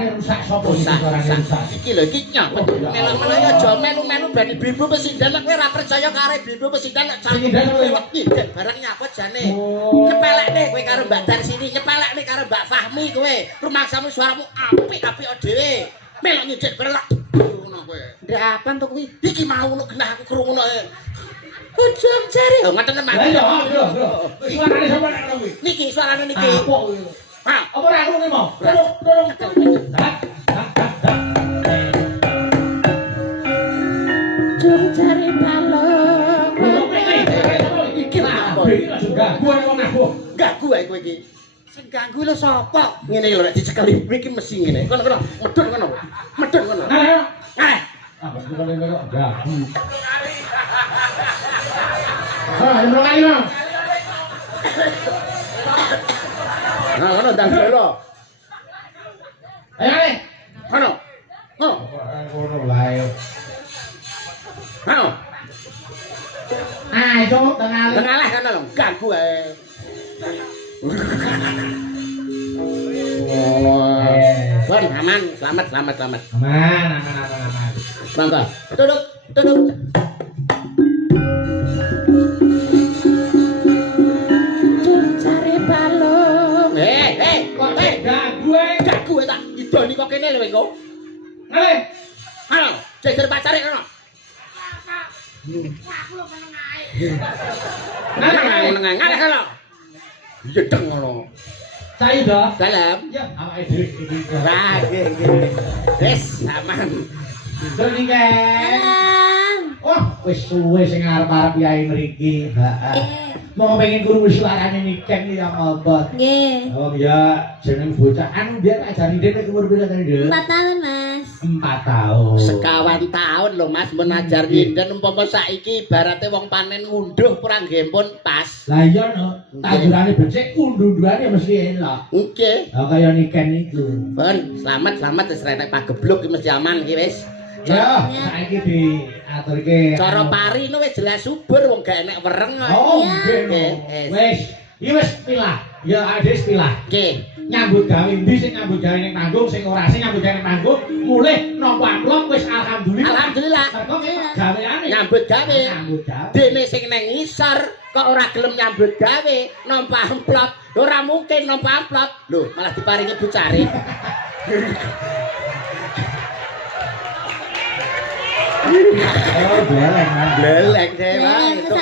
suarane rusak sapa iki suarane rusak. Iki lho iki nyapa. Melu-melu aja melu-melu bani bibu pesindan kowe ora percaya karo bibu pesindan nek nyindan barang nyapa jane. Nyepelekne kowe karo Mbak Dar sini, nyepelekne karo Mbak Fahmi kowe. Rumaksamu suaramu apik-apik dhewe. Melok nyidek kelak. Ngono kowe. Ndek apan to kuwi? Iki mau ngono genah aku krungono. Ujung jari. Oh ngoten mati. Lho. Suarane sapa nek kuwi? Niki suarane niki. Apa kuwi? Hah, apa ora krungu mau? Tolong. Ujung jari balong. Iki apa? Iki langsung ganggu wong aku. Ganggu ae kowe iki. Sing ganggu lho sapa? Ngene lho nek dicekeli iki mesti ngene. Kono medhun kono. Medhun kono. Nah. Ah, betul kok ganggu. Yang kali Bang. Nah, kono ndang lho. Ayo nih. Kono. Oh, Ngono lae. kono. Itu tengah. Tengalah kono lho, ganggu ae. Bon, aman, selamat. Aman. Mangga. Duduk. Cari balung. Kok ganggu ae. Tak idoni kok kene lho engko. Ngale. Halo, jejer pacare kono. Aku lho meneng ae. Ngale kono. Yedeng ngono. Cai dah. Dalam. Ya, awake dhewe iki. Lah, nggih. Wis, aman. Doni kan. Oh, wis suwe sing arep-arep yai mriki. Heeh. Mau pengen krungu suarane Niken iki ya ngotot. Nggih. Oh ya, jeneng bocah anu biar ajari dhewe umur pira tadi, Dek? 4 tahun, Mas. 4 tahun. Sekawan tahun lho Mas mun ajar nyinden umpama saiki ibarate wong panen ngunduh kurang nggih pun pas. Lah iya no, tanjurane becik unduh-unduhane mesti enak. Nggih. Lah kaya Niken iku. Pun selamat wis renek pagebluk iki mesti aman iki wis. Ya, saiki diaturke. Cara pari no wis jelas subur wong gak enek wereng kok. Oh, nggih no. Wis, iki wis pilah. Ya ades pilah. Nggih. Nyambut gawe ndi sing nyambut gawe ning panggung, sing ora sing nyambut gawe ning panggung, mulih nampa amplop wis alhamdulillah. Alhamdulillah. Mergo gaweane Nyambut gawe. Nyambut gawe. Dene sing nang ngisor kok ora gelem nyambut gawe, nampa amplop. Ora mungkin nampa amplop. Lho, malah diparingi bucare. Oh, beleng. Leleng deh, Bang. Itu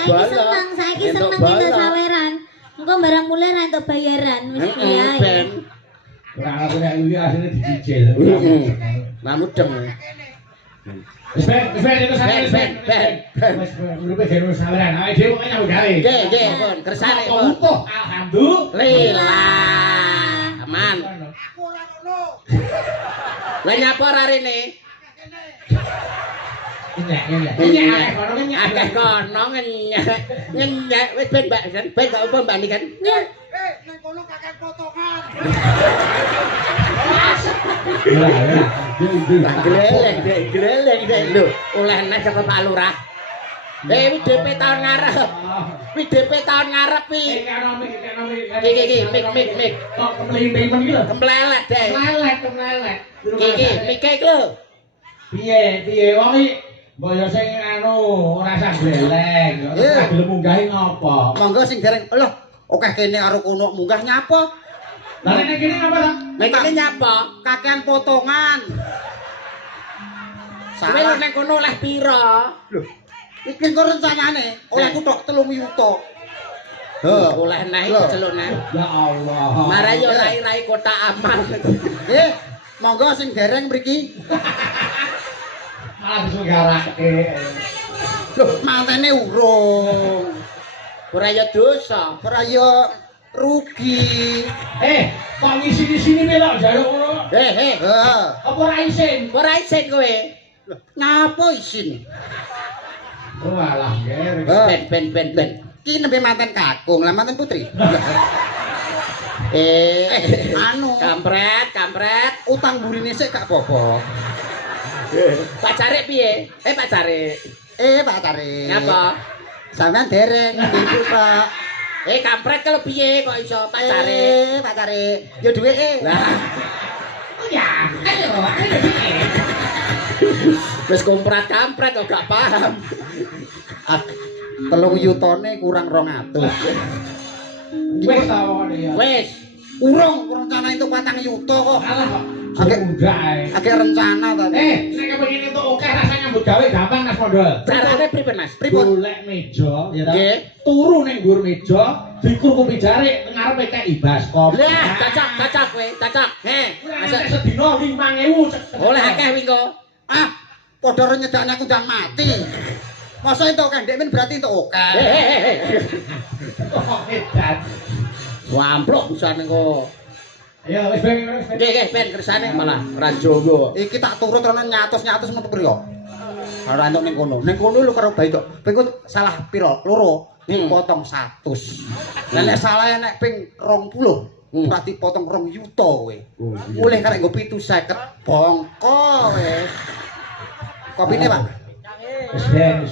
Saiki seneng kita saweran. Engko barang mulai ra entuk bayaran wis piye. Ben. Ora aku nek iki asline dicicil. Mamudeng. Wis ben itu sampe Ben. wis uripe dhewe saweran. Awake dhewe kok nyambut gawe. Nggih, pun. Kersane pun. Utuh, alhamdulillah. Aman. Aku ora ngono. Lah nyapa ora rene? Akeh kono ngenyek wis ben Mbak ben gak apa Mbak Niken. Nang kono kakek potongan. Gleleng dek lho, oleh nes saka Pak Lurah. WDP tahun ngarep. WDP tahun ngarep iki. Iki mik. Kok kemling-mling iki lho. Kemplelet dek. Kemlelet. Iki mike iki lho. Piye wong iki mbok yo sing anu ora usah gleleng. Ora gelem munggahi ngopo? Monggo sing dereng lho, akeh kene karo kono munggah nyapa? Lah nek kene ngapa ta? Nek kene nyapa? Kakean potongan. Salah nek kono oleh pira? Lho, iki kok rencanane oleh kutok 3 yuta. Oleh neh iki celuk neh. Ya Allah. Marai yo rai-rai kota aman. Monggo sing dereng mriki. Malah disegarake. Loh, mantene urung. Ora ya dosa, ora ya rugi. Kok ngisi di sini melok jaluk ngono? Apa ora isin? Ora isin kowe. Loh, ngapa isin? Oh alah, nggih. Ben. Ki nembe manten kakung, lah manten putri. Anu, kampret. Utang burine sik gak apa-apa. Pacare piye? Pacare. Ngapa? Sampeyan dereng ibu Pak. Kampret kalau piye kok iso pacare? Yo duweke. Lah. Ya. Wis komprat-kampret kok gak paham. 3 yutane kurang 200. Wis ta wong ya. Wis. Urung rencana itu 4 yuta kok. Alah kok. Agak- Udah ae. Agak rencana tadi. Nek kepengin entuk akeh rasanya nyambut gawe gampang Mas Mondol. Carane pripun, Mas? Pripun? Golek meja ya ta. Nggih. Turu ning dhuwur meja, dikurkupi jarik ngarepe kei baskom. Lah, cocok kowe, cocok. Masa sedina 5.000. Oleh akeh wingo. Ah, padha nyedakne aku ndang mati. Masa itu kan ndek men berarti itu oke. Kok edan. Wamplok bisa engko. Ayo wis ben wis. Nggih, ben kersane malah ra jowo. Iki tak turut rono nyatus-nyatus metu priyo. Ora entuk ning kono. Ning kono lho karo bae tok. Ping salah piro? Loro. Dipotong 100. Lah nek salah nek ping 20, berarti potong 2 yuta kowe. Mulih karek nggo 750 bongko kowe. Kopine, Pak. Wis Ben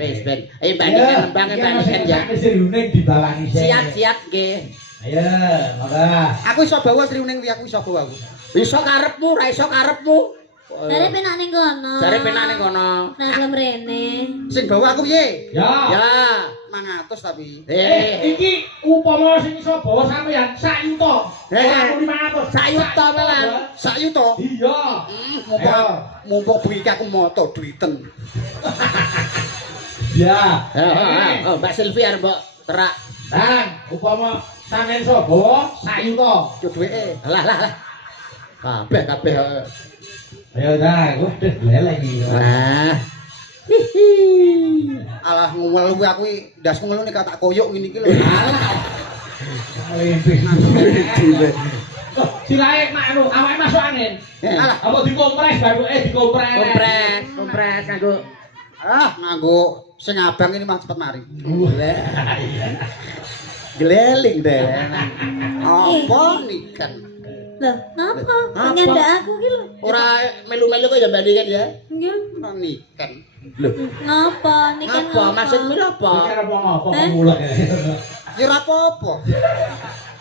wis ben. Ayo bandingkan ya. Wis runing dibawani sik. Siap nggih. Ayo, monggo. Aku iso bawa sriuning kuwi aku iso bawa aku. Iso karepmu, ra iso karepmu. Jare penak ning kono. Jare penak ning kono. Nang mrene. Sing bawa aku piye? Ya. Ya. 500 tapi. Iki upama sing iso bawa sampeyan 1 yuta. Aku 500. 1 yuta malah. 1 yuta. Iya. Mumpung bengi aku moto duiten. Ya. Oh, Mbak Silvi arep mbok terak. Bang, upama sampeyan iso bawa 1 yuta. Yo duweke. Lah. Kabeh. Ayo dah, gue udah leleh iki. Nah. Alah ngumel kuwi aku ndas ngelu nek tak koyok ngene iki lho. Silae mak anu, awake masuk angin. Alah, Apa dikompres baru dikompres. Kompres kanggo nganggo sing abang ini mah cepet mari. geleling deh. Apa nikan? Loh, ngapa? Apa? Nyandak aku ki lho. Ora melu-melu kok ya bandingan ya. Nggih. Nikan. Loh, Ngapa? Niki apa maksudmu apa? Kira apa mulek. Ya ora apa-apa.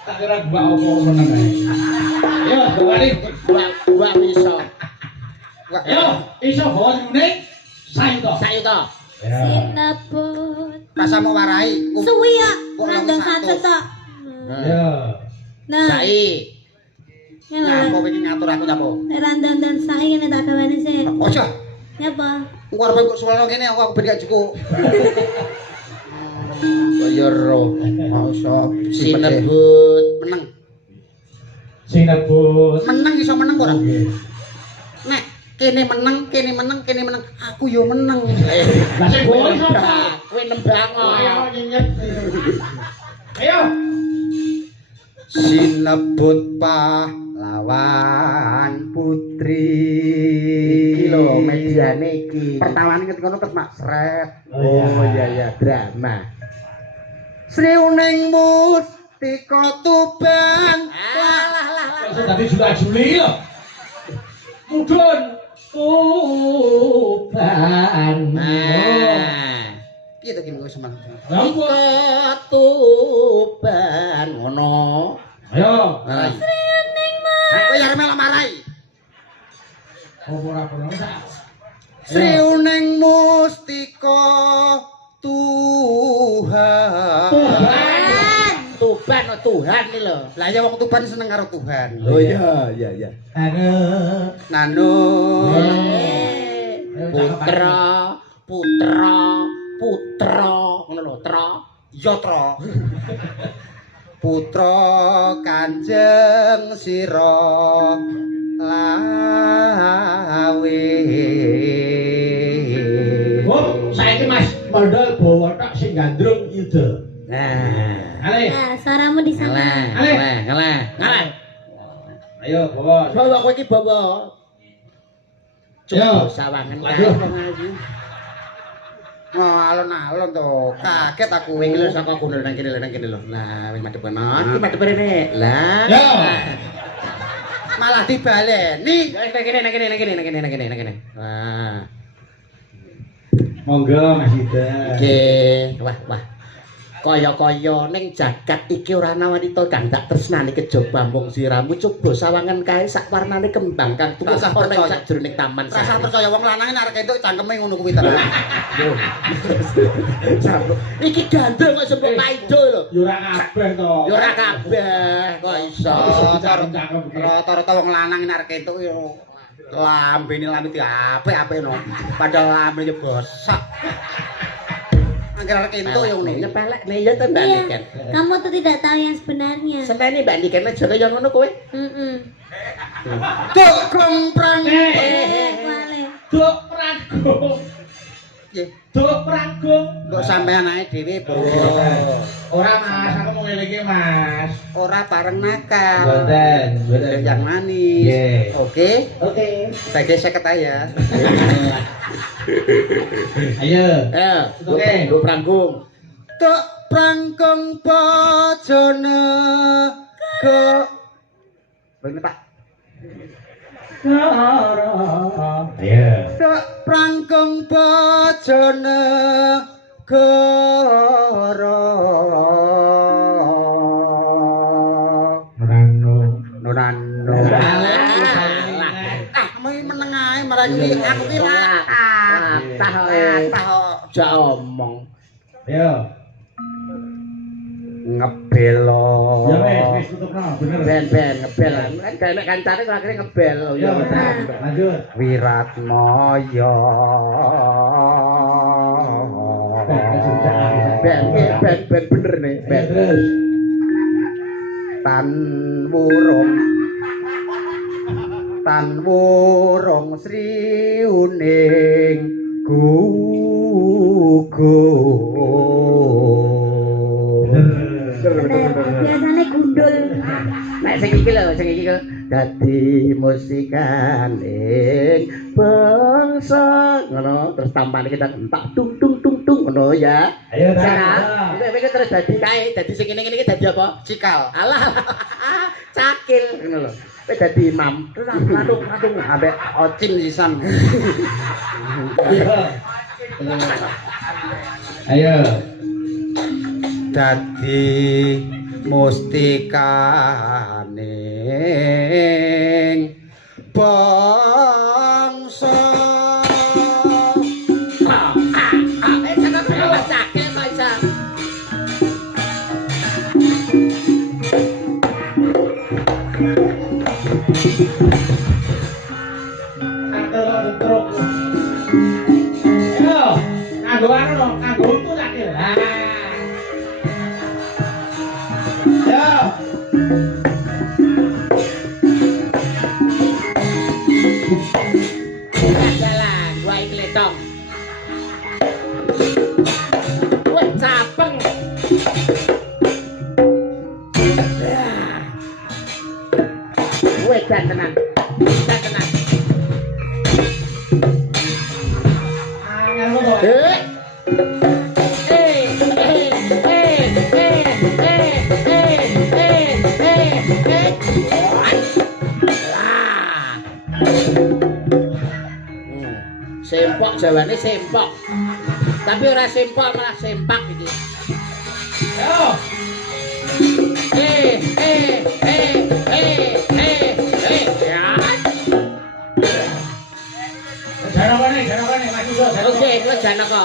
Tak kira mbak opo meneng ae. Yo, bali. Dua iso. Yo, iso bawa yuning sayuta. Sayuta. sinaput. Rasamu warai. Suwi ya, Kok randang langsung satu tok. Yo. Nah, Sai. Nah, kok iki ngatur aku nyapo? randang dan sai ngene tak gawane sih. Ojo. Nyapa? Engko arep kok suwalo kene aku ben gak cukup. Kaya roh. Masa Sinebut. meneng. Sinebut. Meneng iso meneng ora? Nek kene meneng. Aku yo meneng. Lah sing bawa sapa? Kowe nembang. Ayo nyenyet. Ayo. Sinebut pahlawan putri. Iki lho mediane iki. Pertawane ketika terus mak sret. Oh iya drama. Sriuning mustika Tuban. Lah. Tadi juga Juli lho. Mudun Tuban. Nah. Piye to ki kowe semangat? Ika Tuban ngono. Ayo. Kowe ya melok marai. Ora sak. Sriuning mustika Tuhan. Tuban oh Tuhan iki lho. Lah ya wong Tuban seneng karo Tuhan. Oh iya. Anu. Nanun. Putra ngono lho, tra. Ya Tra. Putra Kanjeng Sira lawe. Oh, saiki Mas Mondol bawa tok sing gandrung yuda. Nah. Ale. Nah, suaramu di sana. Ngalah. Ayo bawa. Bawa kowe iki bawa. Yo. Sawangan Waduh. Oh, alon-alon to. Kaget aku. Kowe iki lho saka kono nang kene lho. Lah, wing madhep kono. Iki madhep rene. Lah. Yo. Malah dibaleni. Nang kene. Wah. Monggo Mas Ida. Oke. Wah. Kaya-kaya ning jagat iki ora ana wanita kang tak tresnani kejaba mung siramu coba sawangan kae sak warnane kembang kang tuwa ana ing sajroning taman. Rasa percaya wong lanang arek entuk cangkeme ngono kuwi tenan. Iki gandeng kok sempuk paido lho. Ya ora kabeh to. Ya ora kabeh kok iso. Rata-rata wong lanang arek entuk yo lambene lamit apik-apik no. Padahal lambene bosak. Angger arek entuk yo ngono. Nyepelek nih ya to Mbak Iya, Niken. kamu tuh tidak tahu yang sebenarnya. Senteni Mbak Niken aja kaya ngono kowe. Tuk kromprang. Wale. Duk pranggung. Nggih, Duk pranggung. kok sampean ae dhewe, Bro. Ora Mas, aku mau ngelingi Mas. Ora bareng nakal. Mboten, mboten. Yang manis. Nggih. Oke. Oke. Sebagai 50 ya. Ayo. Oke, Mbok Pranggung. Tuk prangkong bojone ke bener Pak. Ayo. Tuk prangkong bojone goro. Nunano. Meneng ae marang iki aku ki latah kok. Jak omong. Ayo. Ngebelo. Ya wis tutupno, bener. Ben ngebel. Kan nek kancane kok akhire ngebel. Ya bener. Lanjut. Wiratmaya. Ben bener nih. Ben. Terus. Tan wurung sriuning gugur. Biasanya gundul. Nek sing iki dadi musikaning bangsa ngono terus tampane kita entak tung tung ngono ya. Ayo Nah, iki terus dadi kae dadi sing ngene iki dadi apa? Cikal. Alah. Cakil ngono lho. Kowe dadi imam terus adung Ambek ocin sisan. Ayo. Dadi mustikaning bangsa. Cakil kok iso. Ayo, nganggo anu, nganggo untu tak kira. Ayo. Jalan, gua iki letong. Wah, capeng. Wah, tenan. Angel kok. Sempok jawane sempok. Tapi ora sempok malah sempak iki. Ayo. Ya. Jangan Mas Ugo. Oke, itu Janaka.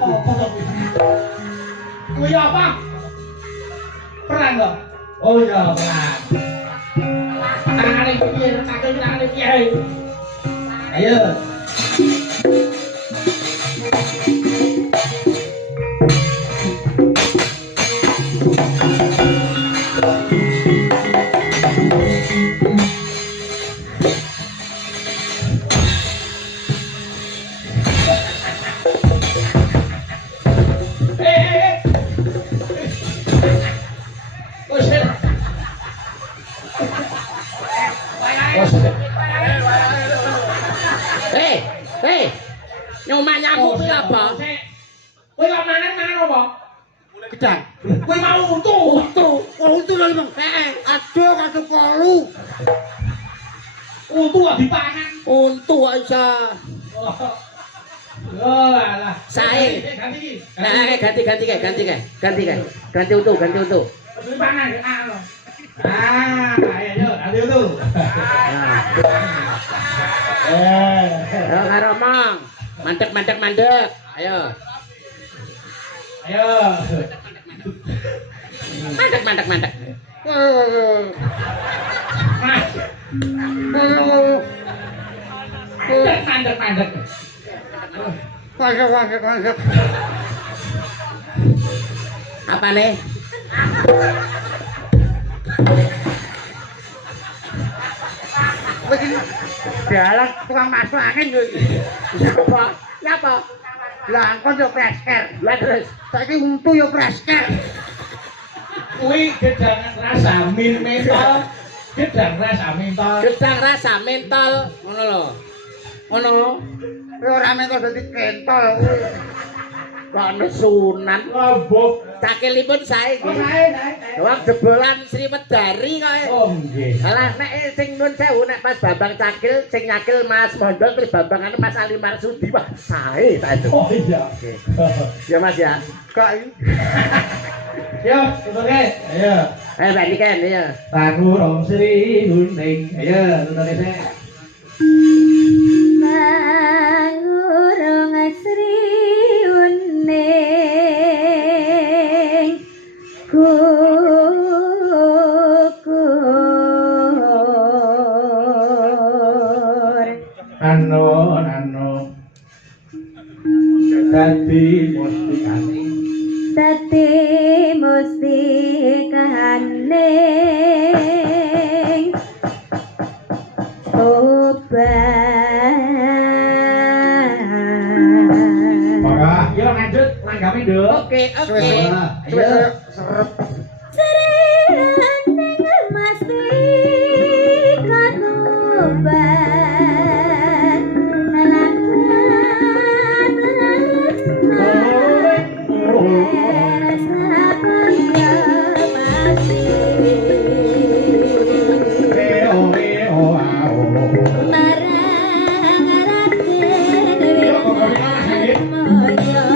Apa to? Kuwi apa? Perang kok. Oh iya, perang. Tangane piye? Tangane piye? Ayo. Nyomah nyamuk kuwi apa? Kowe kok mangan apa? Gedang. Aduh kadu kolu. Untu kok dipangan. Untu kok iso. Oh, alah. Sae. Ganti. Nah, ganti untu. Dipangan. Ayo, ganti untu. Ayo karo mong. Mandek. Ayo. Mandek. Mandek. Masuk. Apa nih? Jalan tukang masuk angin lho. Apa? Lah engko yo presker. Lah terus Saiki untu yo presker. Kuwi gedangan rasa mentol. Gedang rasa mentol. ngono lho. Ngono. Ora mentol dadi kentol. Kok nesunan. Lombok. Cakilipun sae Oh, iki. sae. Wong jebolan Sriwedari kok. Oh, nggih. Alah nek sing nun sewu nek pas Bambang Cakil sing nyakil Mas Mondol terus Bambangane Mas Ali Marsudi wah sae ta itu. Oh iya. Ya Mas ya. Kok Yo, tutuke. Ayo. Ayo balikan ya. Tangu Rong Sri Gunting. Ayo, tutuke sik. Mangurung Sri Uning kukur Ano. Dadi mustikane. dadi mustikane obat Monggo, yo lanjut langgame, Nduk. Oke. Ayo. Sering mastikan obat alakan rasa kaya pasti marang raden moyo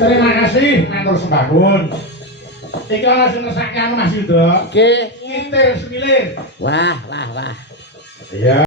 Terima kasih, matur sembahun. Iki langsung ngesake anu Mas Yuda. Oke. Kitir semilir. Wah. Iya.